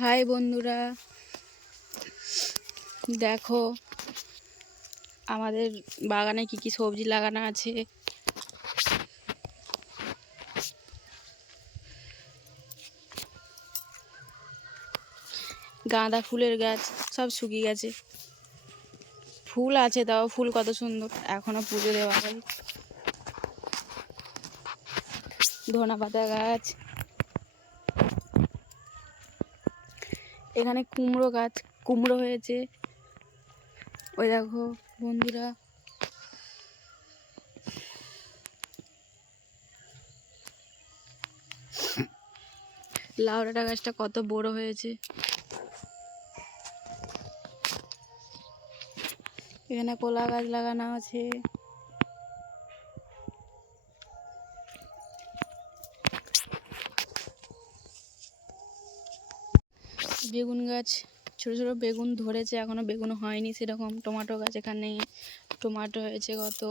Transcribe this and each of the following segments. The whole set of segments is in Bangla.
হাই বন্ধুরা, দেখো আমাদের বাগানে কি কি সবজি লাগানো আছে। গাঁদা ফুলের গাছ সব শুকিয়ে গেছে, ফুল আছে, তাও ফুল কত সুন্দর, এখনো পুজো দেওয়া হয়। ধনা পাতা গাছ, এখানে কুমড়ো গাছ, কুমড়ো হয়েছে। ওই দেখো বন্ধুরা, লাউ ডাঁটা গাছটা কত বড় হয়েছে। এখানে কলা গাছ লাগানো আছে। বেগুন গাছ, ছোট ছোট বেগুন ধরেছে, এখনো বেগুন হয়নি সেরকম। টমেটো গাছ, এখানে টমেটো হয়েছে কত।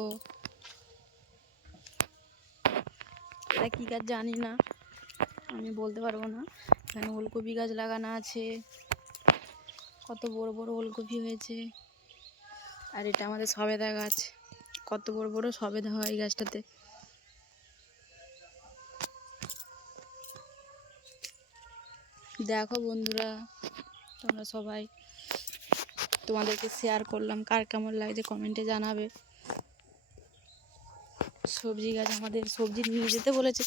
এটা কী গাছ জানি না, আমি বলতে পারবো না। এখানে ওলকপি গাছ লাগানো আছে, কত বড় বড় ওলকপি হয়েছে। আর এটা আমাদের সবেদা গাছ, কত বড় বড় সবেদা হয় এই গাছটাতে। দেখো বন্ধুরা, তোমরা সবাই, তোমাদেরকে শেয়ার করলাম, কার কেমন লাগছে কমেন্টে জানাবে। সবজি গাছ, আমাদের সবজি নিয়ে যেতে বলেছে,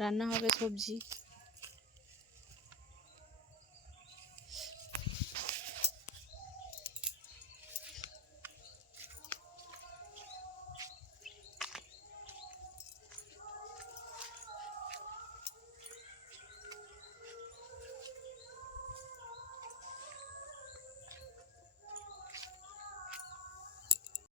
রান্না হবে সবজি।